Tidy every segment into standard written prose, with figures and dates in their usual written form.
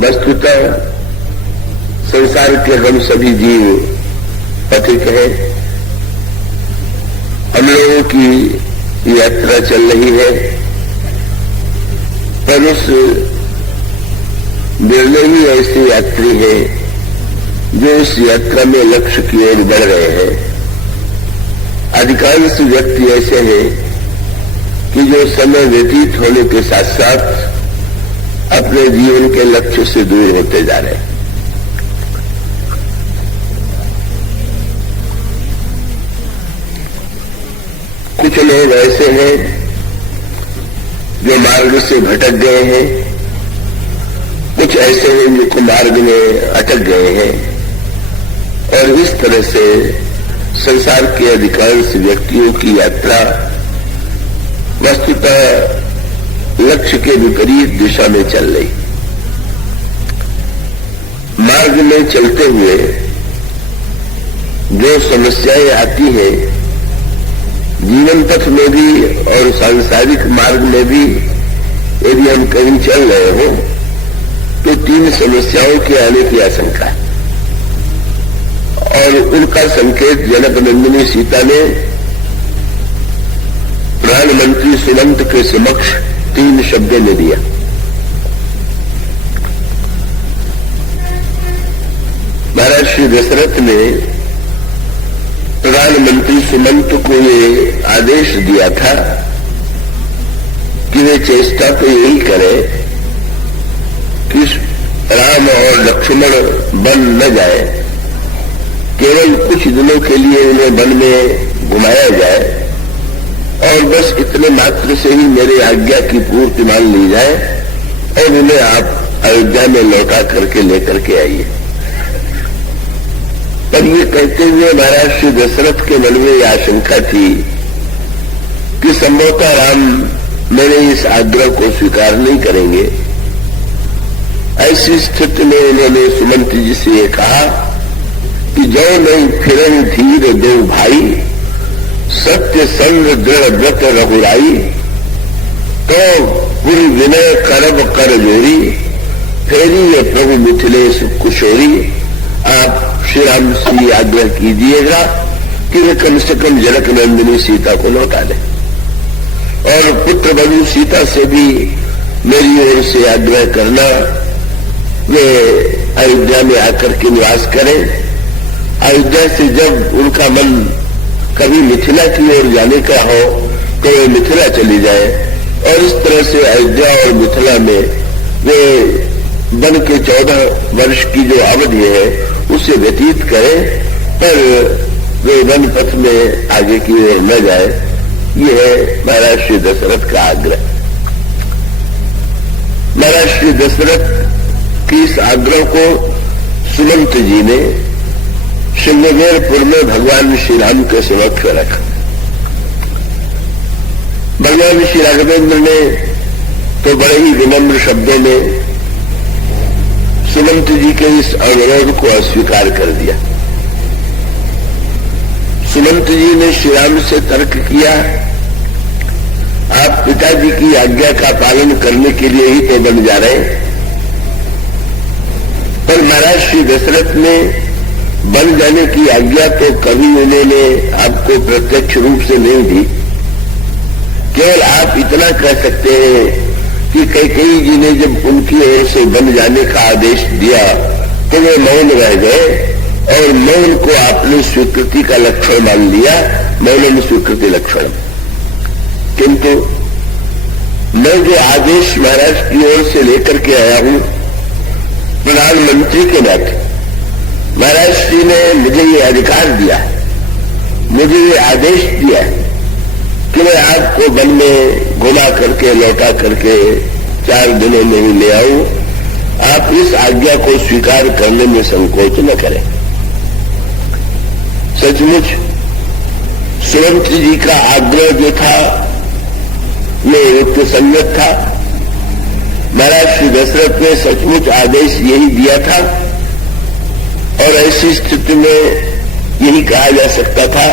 वस्तुतः संसार के हम सभी जीव पथिक हैं। हम लोगों की यात्रा चल रही है, पर उस निर्णय ही ऐसी यात्री है जो इस यात्रा में लक्ष्य की ओर बढ़ रहे हैं। अधिकांश व्यक्ति ऐसे हैं कि जो समय व्यतीत होने के साथ साथ अपने जीवन के लक्ष्य से दूर होते जा रहे हैं। कुछ लोग ऐसे हैं जो मार्ग से भटक गए हैं, कुछ ऐसे हैं जो मार्ग में अटक गए हैं, और इस तरह से संसार के अधिकांश व्यक्तियों की यात्रा वस्तुतः लक्ष्य के विपरीत दिशा में चल रही। मार्ग में चलते हुए जो समस्याएं आती हैं, जीवन पथ में भी और सांसारिक मार्ग में भी यदि हम कहीं चल रहे हो तो 3 समस्याओं के आने की आशंका है, और उनका संकेत जनक नंदिनी सीता ने प्रधानमंत्री सुमंत के समक्ष 3 शब्दों में दिया। महाराज श्री दशरथ ने प्रधानमंत्री सुमंत को ये आदेश दिया था कि वे चेष्टा तो यही करें कि राम और लक्ष्मण वन न जाए, केवल कुछ दिनों के लिए उन्हें वन में घुमाया जाए और बस इतने मात्र से ही मेरे आज्ञा की पूर्ति मान ली जाए और उन्हें आप अयोध्या में लौटा करके लेकर के आइए। पर ये कहते हुए महाराज श्री दशरथ के मन में यह आशंका थी कि संभवतः राम मेरे इस आग्रह को स्वीकार नहीं करेंगे। ऐसी स्थिति में उन्होंने सुमंत जी से ये कहा कि जो नहीं फिरन धीर दो भाई, सत्य संग दृढ़ व्रत रघुराई, तो पुर विनय करब कर जोरी, फेरी ये प्रभु मिथिलेश कुशोरी। आप श्री राम से आग्रह कीजिएगा कि वे कम से कम जनक नंदिनी सीता को लौटा दें, और पुत्र बधू सीता से भी मेरी ओर से आग्रह करना वे अयोध्या में आकर के निवास करें। अयोध्या से जब उनका मन कभी मिथिला की ओर जाने का हो तो वे मिथिला चली जाए, और इस तरह से अयोध्या और मिथिला में वे वन के 14 वर्ष की जो अवधि है उसे व्यतीत करें, पर वे वन पथ में आगे की ओर न जाए। ये है महाराज श्री दशरथ का आग्रह। महाराज श्री दशरथ की इस आग्रह को सुमंत जी ने सिंहवेरपुर में भगवान श्री राम के समक्ष रखा। भगवान श्री राघवेंद्र ने तो बड़े ही विनम्र शब्दों में सुमंत जी के इस अनुरोध को अस्वीकार कर दिया। सुमंत जी ने श्री राम से तर्क किया, आप पिताजी की आज्ञा का पालन करने के लिए ही तो बन जा रहे हैं। पर महाराज श्री दशरथ ने बन जाने की आज्ञा तो कभी उन्होंने आपको प्रत्यक्ष रूप से नहीं दी। केवल आप इतना कह सकते हैं कि कैकेयी जी ने जब उनकी ओर से बन जाने का आदेश दिया तो वे मौन रह गए, और मौन को आपने स्वीकृति का लक्षण मान लिया, मौन स्वीकृति लक्षण। किंतु मैं जो आदेश महाराज की ओर से लेकर के आया हूं प्रधानमंत्री के नाते, महाराज श्री ने मुझे ये अधिकार दिया, मुझे ये आदेश दिया कि मैं आपको वन में घुमा करके लौटा करके 4 दिनों में ही ले आऊं। आप इस आज्ञा को स्वीकार करने में संकोच न करें। सचमुच सुमंत जी का आग्रह जो था ये युक्त संगत था। महाराज श्री दशरथ ने सचमुच आदेश यही दिया था, और ऐसी स्थिति में यही कहा जा सकता था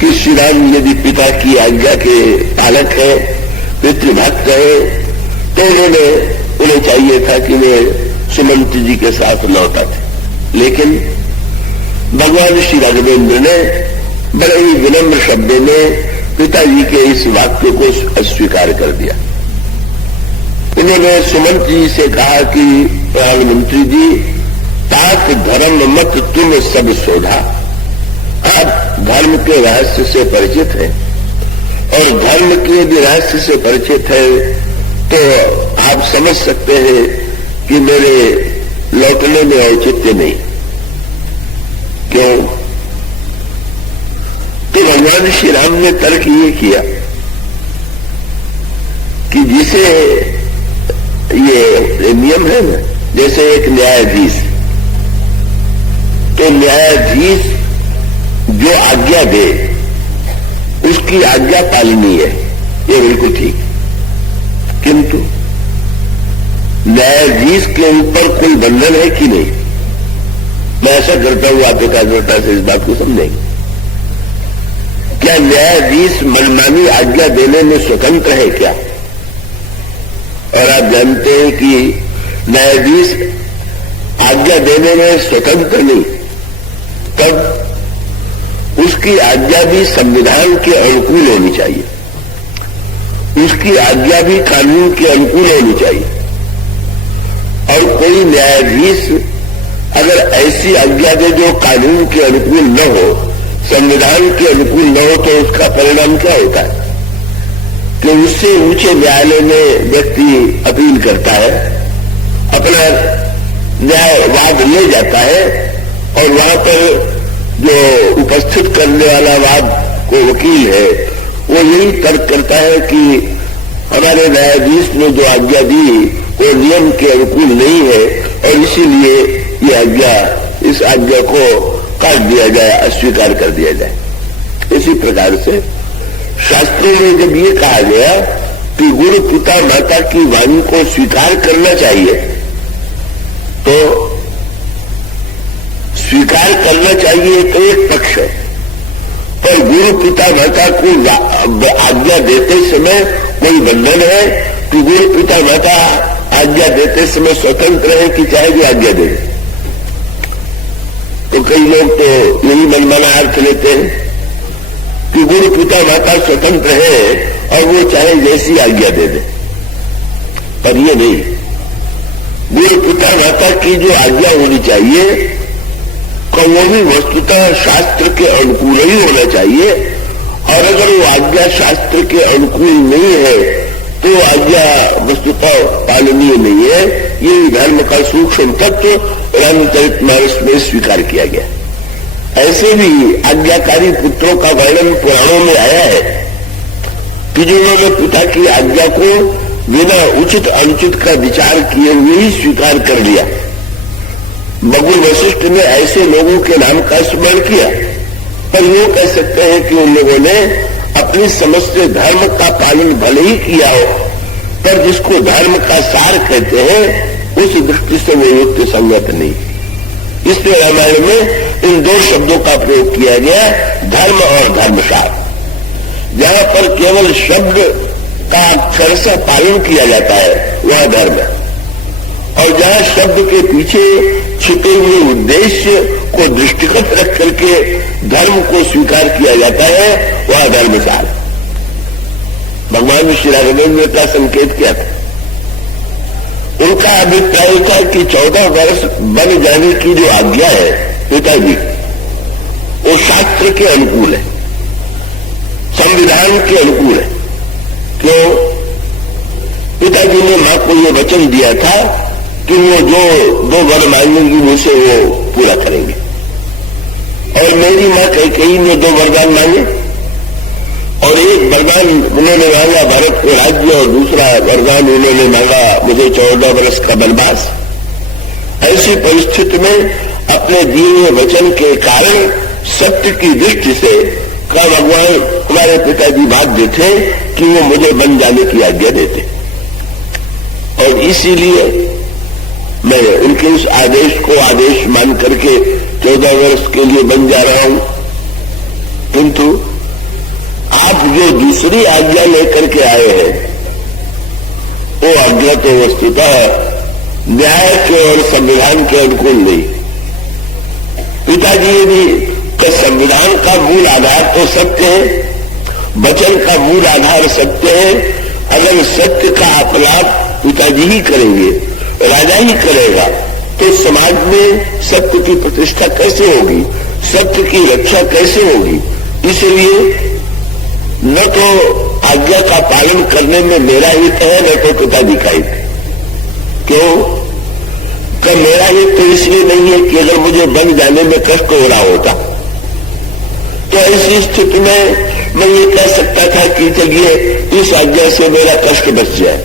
कि श्री राम यदि पिता की आज्ञा के पालक है, पितृभक्त है, तो उन्हें चाहिए था कि वे सुमंत जी के साथ लौटा था। लेकिन भगवान श्री राघवेंद्र ने बड़े ही विनम्र शब्दों में पिताजी के इस वाक्य को अस्वीकार कर दिया। इन्होंने सुमंत जी से कहा कि प्रधानमंत्री जी, तात धर्म मत तुम सब शोधा। आप धर्म के रहस्य से परिचित हैं और धर्म के भी रहस्य से परिचित है, तो आप समझ सकते हैं कि मेरे लौटने में औचित्य नहीं। क्यों? तो भगवान श्री राम ने तर्क ये किया कि जिसे ये नियम है ना, जैसे एक न्यायाधीश, तो न्यायाधीश जो आज्ञा दे उसकी आज्ञा पालनी है, ये बिल्कुल ठीक। किंतु न्यायाधीश के ऊपर कोई बंधन है कि नहीं? मैं ऐसा करता हूं, आप एकाग्रता से इस बात को समझेंगे। क्या न्यायाधीश मनमानी आज्ञा देने में स्वतंत्र है क्या? और आप जानते हैं कि न्यायाधीश आज्ञा देने में स्वतंत्र नहीं, तब उसकी आज्ञा भी संविधान के अनुकूल होनी चाहिए, उसकी आज्ञा भी कानून के अनुकूल होनी चाहिए। और कोई न्यायाधीश अगर ऐसी आज्ञा दे जो कानून के अनुकूल न हो, संविधान के अनुकूल न हो, तो उसका परिणाम क्या होता है कि उससे ऊंचे न्यायालय में व्यक्ति अपील करता है, अपना न्यायवाद ले जाता है और वहां पर जो उपस्थित करने वाला वाद को वकील है वो यही तर्क करता है कि हमारे न्यायाधीश ने जो आज्ञा दी वो नियम के अनुकूल नहीं है और इसीलिए ये आज्ञा, इस आज्ञा को काट दिया जाए, अस्वीकार कर दिया जाए। इसी प्रकार से शास्त्रों में जब ये कहा गया कि गुरु पिता माता की वाणी को स्वीकार करना चाहिए, तो स्वीकार करना चाहिए तो एक पक्ष है, पर गुरु पिता माता को आज्ञा देते समय कोई बंधन है कि गुरु पिता माता आज्ञा देते समय स्वतंत्र है कि चाहे भी आज्ञा दे? तो कई लोग तो यही मनमाना अर्थ लेते हैं कि गुरु पिता माता स्वतंत्र है और वो चाहे जैसी आज्ञा दे दे, पर ये नहीं। गुरु पिता माता की जो आज्ञा होनी चाहिए तो वो भी वस्तुतः शास्त्र के अनुकूल ही होना चाहिए, और अगर वो आज्ञा शास्त्र के अनुकूल नहीं है तो आज्ञा वस्तुतः पालनीय नहीं है। ये धर्म का सूक्ष्म तत्व रामचरितमानस में स्वीकार किया गया। ऐसे भी आज्ञाकारी पुत्रों का वर्णन पुराणों में आया है कि जिन्होंने पिता की आज्ञा को बिना उचित अनुचित का विचार किए हुए ही स्वीकार कर लिया। बगुल वशिष्ठ ने ऐसे लोगों के नाम का स्मरण किया, पर यूं कह सकते हैं कि उन लोगों ने अपनी समझ से धर्म का पालन भले ही किया हो, पर जिसको धर्म का सार कहते हैं उस दृष्टि से वो युक्त संगत नहीं। इसलिए रामायण में इन दो शब्दों का प्रयोग किया गया, धर्म और धर्मसार। जहां पर केवल शब्द का अक्षरशः पालन किया जाता है वह धर्म है, और जहां शब्द के पीछे छिपे हुए उद्देश्य को दृष्टिगत रख करके धर्म को स्वीकार किया जाता है वह धर्मसार। भगवान श्री राघवेंद्र का संकेत क्या था? उनका अभिप्राय था कि 14 वर्ष बन जाने की जो आज्ञा है पिताजी, वो शास्त्र के अनुकूल है, संविधान के अनुकूल है। क्यों? पिताजी ने मां को ये वचन दिया था कि वो जो 2 वर मांगेंगी उसे वो पूरा करेंगे, और मेरी मां कैकेयी ने 2 वरदान मांगे, और एक वरदान उन्होंने मांगा भारत को राज्य, और दूसरा वरदान उन्होंने मांगा मुझे 14 वर्ष का वनवास। ऐसी परिस्थिति में अपने दिए हुए वचन के कारण सत्य की दृष्टि से का भगवान हमारे पिताजी बाध्य थे कि वो मुझे बन जाने की आज्ञा देते, और इसीलिए मैं उनके उस आदेश को आदेश मान करके 14 वर्ष के लिए बन जा रहा हूं। किंतु आप जो दूसरी आज्ञा लेकर के आए हैं वो आज्ञा तो वस्तुतः न्याय के और संविधान के अनुकूल नहीं। पिताजी भी कि संविधान का मूल आधार तो सत्य है, वचन का मूल आधार सत्य है। अगर सत्य का अपलाप पिताजी ही करेंगे, राजा ही करेगा, तो समाज में सत्य की प्रतिष्ठा कैसे होगी, सत्य की रक्षा कैसे होगी। इसलिए न तो आज्ञा का पालन करने में मेरा हित है, न तो पिताजी का हित है। क्यों? कि मेरा हित तो इसलिए नहीं है कि अगर मुझे बन जाने में कष्ट हो रहा होता तो ऐसी स्थिति में मैं ये कह सकता था कि चलिए इस आज्ञा से मेरा कष्ट बच जाए,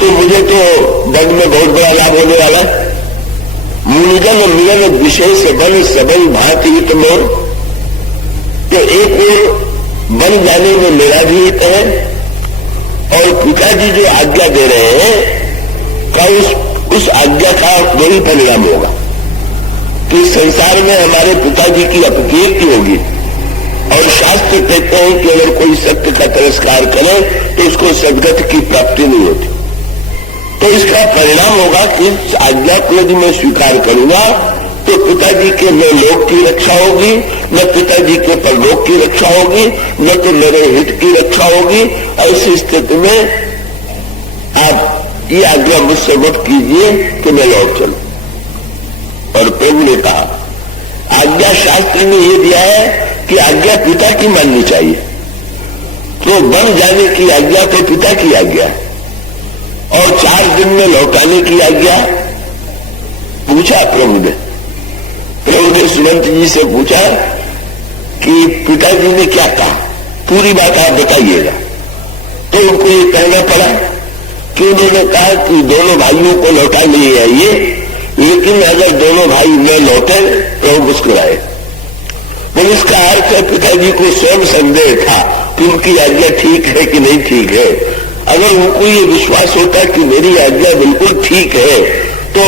तो मुझे तो वन में बहुत बड़ा लाभ होने वाला है। मुनिजन मिलन विशेष बन सबई भांति हित मोर, तो एक ओर बन जाने में मेरा भी हित है और पिताजी जो आज्ञा दे रहे हैं का उस आज्ञा का वही परिणाम होगा कि संसार में हमारे पिताजी की अपकीर्ति होगी। और शास्त्र कहते हैं कि अगर कोई सत्य का तिरस्कार करे तो उसको सद्गति की प्राप्ति नहीं होती। तो इसका परिणाम होगा कि इस आज्ञा को यदि मैं स्वीकार करूंगा तो पिताजी के न लोक की रक्षा होगी, न पिताजी के परलोक की रक्षा होगी, न तो मेरे हित की रक्षा होगी। ऐसी स्थिति में आप ये आज्ञा मुझसे मत कीजिए कि मैं लौट चलूं। और प्रभु ने कहा आज्ञा शास्त्र ने यह दिया है कि आज्ञा पिता की माननी चाहिए, तो बन जाने की आज्ञा तो पिता की आज्ञा है और 4 दिन में लौटाने की आज्ञा। पूछा प्रभु ने सुमंत जी से पूछा कि पिताजी ने क्या कहा, पूरी बात आप बताइएगा। तो उनको ये कहना पड़ा कि उन्होंने कहा कि दोनों भाइयों को लौटा ले आइए, लेकिन अगर दोनों भाई न लौटे तो मुस्कुराए। तो इसका अर्थ है पिताजी को स्वयं संदेह था कि उनकी आज्ञा ठीक है कि नहीं ठीक है। अगर उनको ये विश्वास होता कि मेरी आज्ञा बिल्कुल ठीक है तो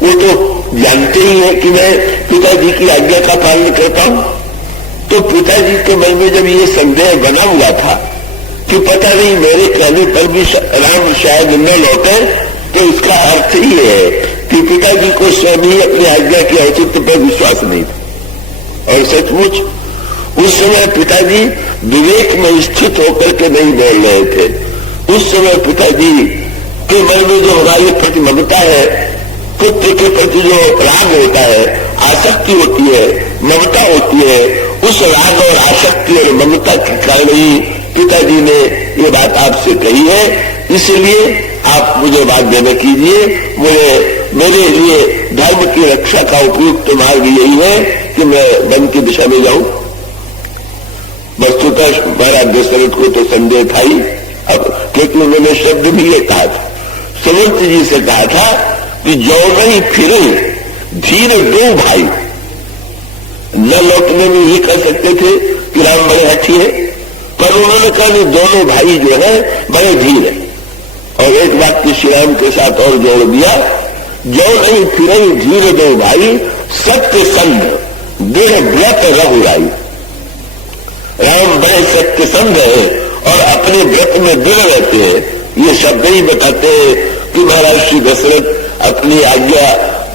वो तो जानते ही है कि मैं पिताजी की आज्ञा का पालन करता हूं। तो पिताजी के मन में जब ये संदेह बना हुआ था कि पता नहीं मेरे कहने पर भी राम शायद न लौटे, तो इसका अर्थ ही है कि पिताजी को स्वयं ही अपनी आज्ञा के औचित्य पर विश्वास नहीं था। और सचमुच उस समय पिताजी विवेक में स्थित होकर के नहीं बोल रहे थे। उस समय पिताजी के मन में जो हमारी प्रति ममता है, पुत्र के प्रति जो राग होता है, आसक्ति होती है, ममता होती है, उस राग और आसक्ति और ममता के कारण ही पिताजी ने ये बात आपसे कही है। इसलिए आप मुझे बात देने कीजिए, मेरे लिए धर्म की रक्षा का उपयुक्त मार्ग यही है कि मैं वन की दिशा में जाऊं। वस्तुतः महाराज दशरथ को तो संदेह था ही, अब क्योंकि उन्होंने शब्द भी ये कहा था, सुमंत जी से कहा था कि जो नहीं फिरे धीरे 2 भाई। न लौटने में ये कह सकते थे कि राम बड़े हठी है, पर उन्होंने कहा कि दोनों भाई जो है बड़े धीर है। और एक बात की श्री राम के साथ और जोड़ दिया, जो नहीं फिरे धीरे 2 भाई, सत्य संग दृढ़ व्रत रघुराई। राम बड़े सत्य संग है और अपने व्रत में दृढ़ रहते हैं। ये शब्द ही बताते हैं कि महाराज श्री दशरथ अपनी आज्ञा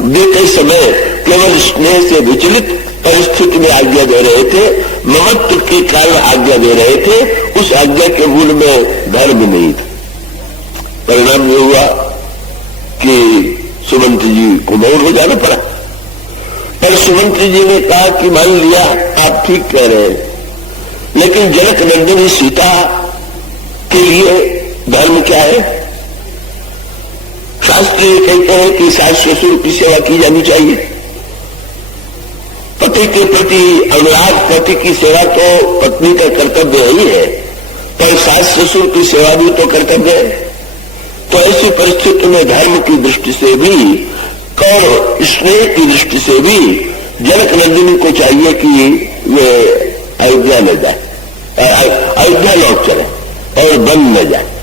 देते समय केवल स्नेह से विचलित परिस्थिति में आज्ञा दे रहे थे, ममत्व के कारण आज्ञा दे रहे थे। उस आज्ञा के मूल में धर्म नहीं था। परिणाम ये हुआ कि सुमंत जी को मौन हो जाना पड़ा। पर सुमंत जी ने कहा कि मान लिया आप ठीक कह रहे हैं, लेकिन जनक नंदिनी सीता के लिए धर्म क्या है? शास्त्र ये कहते हैं कि सास ससुर की सेवा की जानी चाहिए। पति के प्रति अनुराग, पति की सेवा तो पत्नी का कर्तव्य ही है, पर सास ससुर की सेवा भी तो कर्तव्य है। तो ऐसी परिस्थिति में धर्म की दृष्टि से भी और स्नेह की दृष्टि से भी जनक नंदिनी को चाहिए कि वे अयोध्या ले जाए, अयोध्या लौट चले और वन में जाए।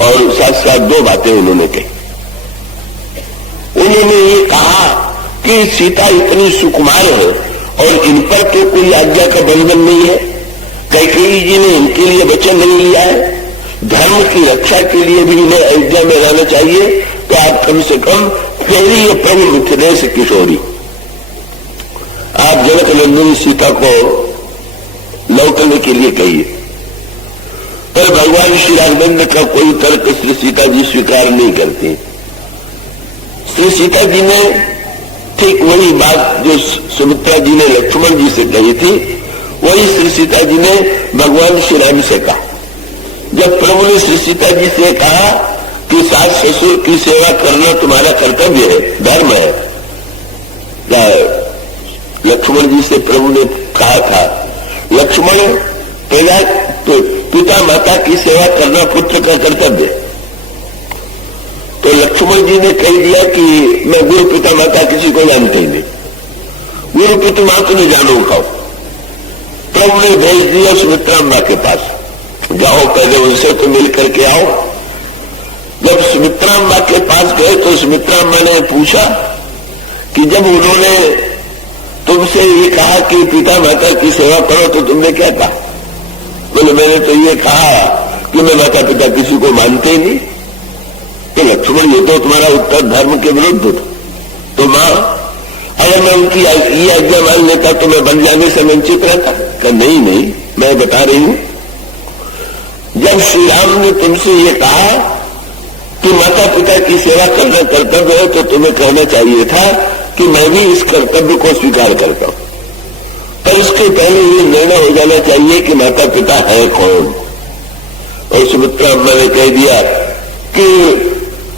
और साथ साथ 2 बातें उन्होंने कही। उन्होंने ये कहा कि सीता इतनी सुकुमार है और इन पर तो कोई आज्ञा का बंधन नहीं है। कैकेयी जी ने इनके लिए वचन नहीं लिया है। धर्म की रक्षा के लिए भी इन्हें अयोध्या में रहना चाहिए, तो आप कम से कम पहले ये प्रभु मिथिलेश किशोरी, आप जनक नंदिनी सीता को लौटने के लिए कहिए। पर भगवान श्री राघवेंद्र का कोई तर्क श्री सीता जी स्वीकार नहीं करती। श्री सीता जी ने ठीक वही बात जो सुमित्रा जी ने लक्ष्मण जी से कही थी, वही श्री सीता जी ने भगवान श्री राम से कहा। जब प्रभु ने श्री सीता जी से कहा कि सास ससुर की सेवा करना तुम्हारा कर्तव्य है, धर्म है, लक्ष्मण जी से प्रभु ने कहा था, लक्ष्मण पिता माता की सेवा करना पुत्र का कर्तव्य है। तो लक्ष्मण जी ने कह दिया कि मैं गुरु पिता माता किसी को जानते ही नहीं, गुरु पिता माता नहीं जानो खाओ। प्रभु ने भेज दिया सुमित्रा अम्मा के पास, जाओ पहले उनसे तो मिल करके आओ। जब सुमित्रा अम्मा के पास गए तो सुमित्रा अम्मा ने पूछा कि जब उन्होंने तुमसे ये कहा कि पिता माता की सेवा करो तो तुमने क्या कहा? बोले मैंने तो ये कहा कि मैं माता पिता किसी को मानते ही नहीं। तो लक्ष्मण ये तो तुम्हारा उत्तर धर्म के विरुद्ध था। तो मां अगर मैं उनकी ये आज्ञा मान लेता तो मैं बन जाने से वंचित रहता? कहा नहीं, मैं बता रही हूं, जब श्री राम ने तुमसे ये कहा कि माता पिता की सेवा करना कर्तव्य है, तो तुम्हें कहना चाहिए था कि मैं भी इस कर्तव्य को स्वीकार करता हूं। पर इसके पहले ये निर्णय हो जाना चाहिए कि माता पिता है कौन। और सुमित्रा अम्मा ने कह दिया कि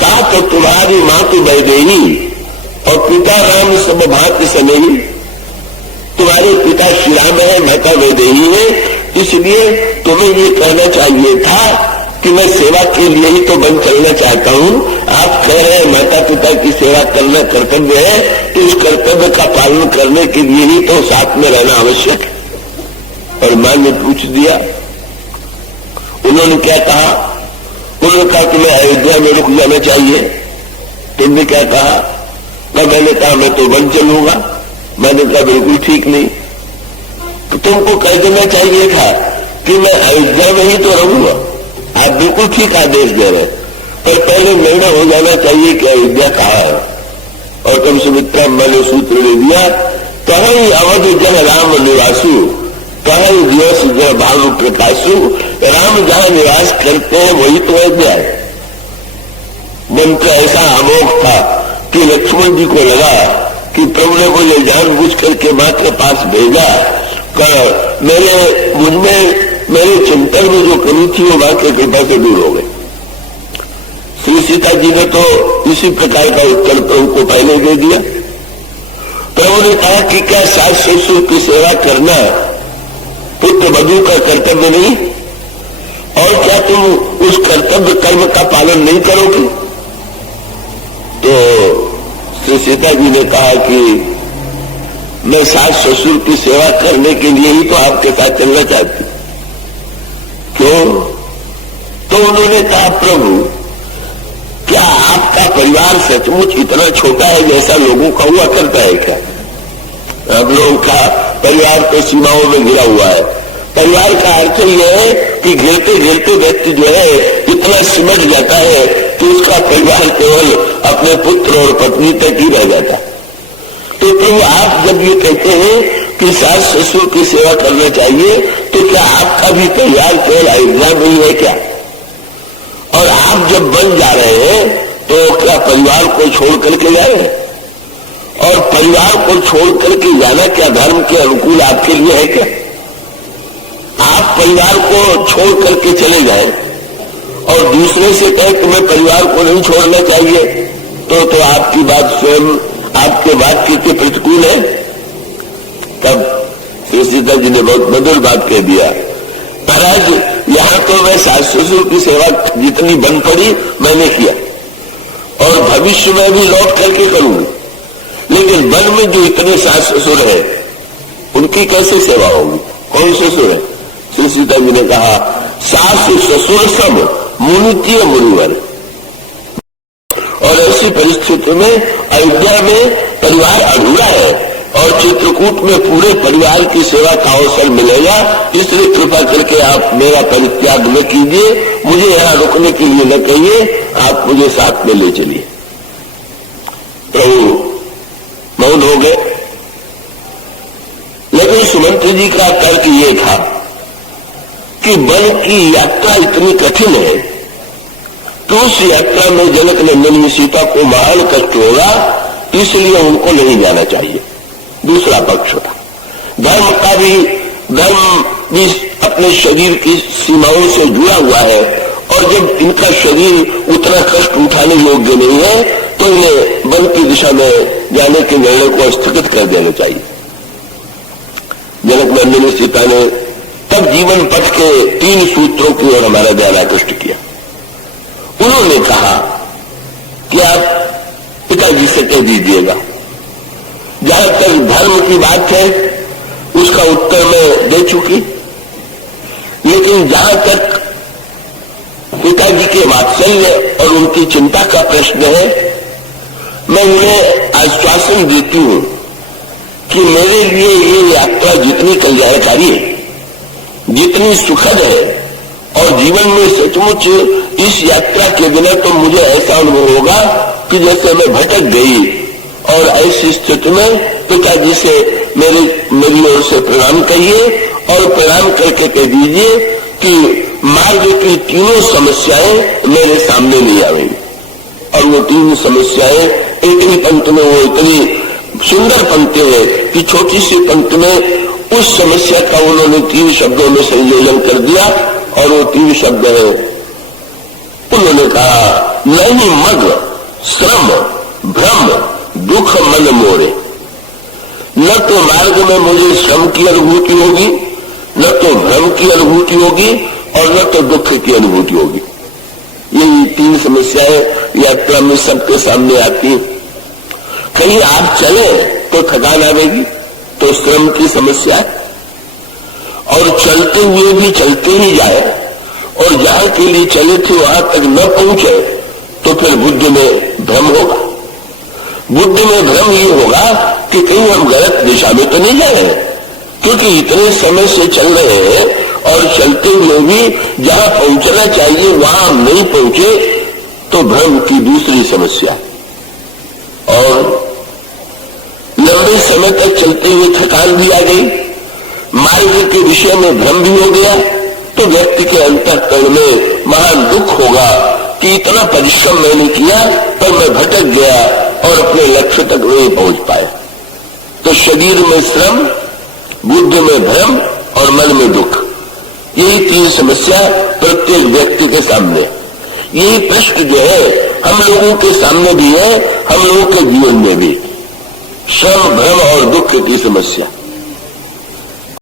ता तो तुम्हारी मां तो वैदेही और पिता राम सब भांति सनेही। तुम्हारे पिता श्री राम है, माता वैदेही है, इसलिए तुम्हें ये कहना चाहिए था कि मैं सेवा के लिए ही तो बन चलना चाहता हूं। आप कह रहे हैं माता पिता की सेवा करना कर्तव्य है, तो इस कर्तव्य का पालन करने के लिए ही तो साथ में रहना आवश्यक है। और मां ने पूछ दिया, उन्होंने क्या कहा? उन्होंने कहा कि मैं अयोध्या में रुक जाना चाहिए। तुमने क्या कहा? मैंने कहा मैं तो बन चलूंगा। मैंने कहा बिल्कुल ठीक नहीं, तो तुमको कह देना चाहिए था कि मैं अयोध्या में ही तो रहूंगा। आप बिल्कुल ठीक आदेश दे रहे, पर पहले निर्णय हो जाना चाहिए कि अयोध्या कहाँ है। और तब सुमित्रा अम्मा ने सूत्र ले दिया, कहीं अवध जन राम निवासु, कहीं दिवस जन भानु प्रकाशु। राम जहां निवास करते हैं वही तो अयोध्या है। मन का ऐसा अमोघ था कि लक्ष्मण जी को लगा कि प्रभु ने मुझे जानबूझ करके मां के पास भेजा, मेरे चिंतन में जो कमी थी वो मां की कृपा से दूर हो गई। श्री सीता जी ने तो इसी प्रकार का उत्तर प्रभु को पहले दे दिया। प्रभु ने कहा कि क्या सास ससुर की सेवा करना पुत्र वधू का कर्तव्य नहीं? और क्या तुम उस कर्तव्य कर्म का पालन नहीं करोगे? तो श्री सीता जी ने कहा कि मैं सास ससुर की सेवा करने के लिए ही तो आपके साथ चलना चाहती। क्यों? तो उन्होंने कहा प्रभु, क्या आपका परिवार सचमुच इतना छोटा है जैसा लोगों का हुआ करता है क्या? हम लोगों का परिवार तो सीमाओं में घिरा हुआ है। परिवार का अर्थ यह है कि घिरते घिरते व्यक्ति जो है इतना सिमट जाता है कि उसका परिवार केवल अपने पुत्र और पत्नी तक ही रह जाता। तो प्रभु आप जब ये कहते हैं कि सास ससुर की सेवा करना चाहिए, तो क्या आपका भी परिवार केवल अयोध्या में ही है क्या? और आप जब बन जा रहे हैं तो क्या परिवार को छोड़ करके जा रहे हैं? और परिवार को छोड़ करके जाना क्या धर्म के अनुकूल आपके लिए है क्या? आप परिवार को छोड़ करके चले जाए और दूसरे से कहे कि मैं परिवार को नहीं छोड़ना चाहिए, तो आपकी बात स्वयं आपके वाक्य के प्रतिकूल है। तब श्री सीता जी ने बहुत मधुर बात कह दिया, महाराज यहां तो मैं सास ससुर की सेवा जितनी बन पड़ी मैंने किया और भविष्य में भी लौट करके करूंगी, लेकिन वन में जो इतने सास ससुर है उनकी कैसे सेवा होगी? कौन ससुर है? श्री सीता जी ने कहा सास ससुर सब मुनित्य मुनिवर। और ऐसी परिस्थिति में अयोध्या में परिवार अधूरा है और चित्रकूट में पूरे परिवार की सेवा का अवसर मिलेगा, इसलिए कृपा करके आप मेरा परित्याग न कीजिए, मुझे यहां रुकने के लिए न कहिए, आप मुझे साथ में ले चलिए। प्रभु मौन हो गए। लेकिन सुमंत जी का तर्क ये था कि वन की यात्रा इतनी कठिन है तो उस यात्रा में जनक नंदनी सीता को महान कष्ट होगा, इसलिए उनको नहीं जाना चाहिए। दूसरा पक्ष था, धर्म भी अपने शरीर की सीमाओं से जुड़ा हुआ है, और जब इनका शरीर उतना कष्ट उठाने योग्य नहीं है तो इन्हें वन की दिशा में जाने के निर्णय को स्थगित कर देना चाहिए। जनक नंदिनी सीता ने तब जीवन पथ के 3 सूत्रों की ओर हमारा ध्यान आकृष्ट किया। उन्होंने कहा कि आप पिताजी से कह दीजिएगा। जहां तक धर्म की बात है उसका उत्तर मैं दे चुकी, लेकिन जहां तक पिताजी के वात्सल्य और उनकी चिंता का प्रश्न है, मैं उन्हें आश्वासन देती हूं कि मेरे लिए ये यात्रा जितनी कल्याणकारी है, जितनी सुखद है, और जीवन में सचमुच इस यात्रा के बिना तो मुझे ऐसा अनुभव होगा कि जैसे मैं भटक गई, और ऐसी स्थिति में पिताजी से मेरी ओर से प्रणाम कहिए, और प्रणाम करके कह दीजिए कि मार्ग की 3 समस्याएं मेरे सामने नहीं आ गई। और वो 3 समस्याएं इतनी पंक्ति में, वो इतनी सुंदर पंक्ति है कि छोटी सी पंक्ति में उस समस्या का उन्होंने 3 शब्दों में संयोजन कर दिया, और वो 3 शब्द है। उन्होंने कहा, नहीं मग श्रम भ्रम दुख मन मोरे। न तो मार्ग में मुझे श्रम की अनुभूति होगी, न तो भ्रम की अनुभूति होगी, और न तो दुख की अनुभूति होगी। यही 3 समस्याएं यात्रा में सबके सामने आती हैं। कहीं आप चले तो थकान आएगी, तो श्रम की समस्या, और चलते हुए भी चलते ही जाए, और जहां के लिए चले थे वहां तक न पहुंचे तो फिर बुद्धि में भ्रम होगा। बुद्धि में भ्रम ये होगा कि कहीं हम गलत दिशा में तो नहीं जा रहे हैं, क्योंकि इतने समय से चल रहे हैं और चलते हुए भी जहां पहुंचना चाहिए वहां हम नहीं पहुंचे, तो भ्रम की दूसरी समस्या। और लंबे समय तक चलते हुए थकान भी आ गई, मार्ग के विषय में भ्रम भी हो गया, तो व्यक्ति के अंतःकरण में महान दुख होगा कि इतना परिश्रम मैंने किया पर मैं भटक गया और अपने लक्ष्य तक नहीं पहुंच पाया। तो शरीर में श्रम, बुद्धि में भ्रम और मन में दुख, यही 3 समस्या प्रत्येक व्यक्ति के सामने। यही प्रश्न जो है हम लोगों के सामने भी है, हम लोगों के जीवन में भी, श्रम भ्रम और दुख की समस्या।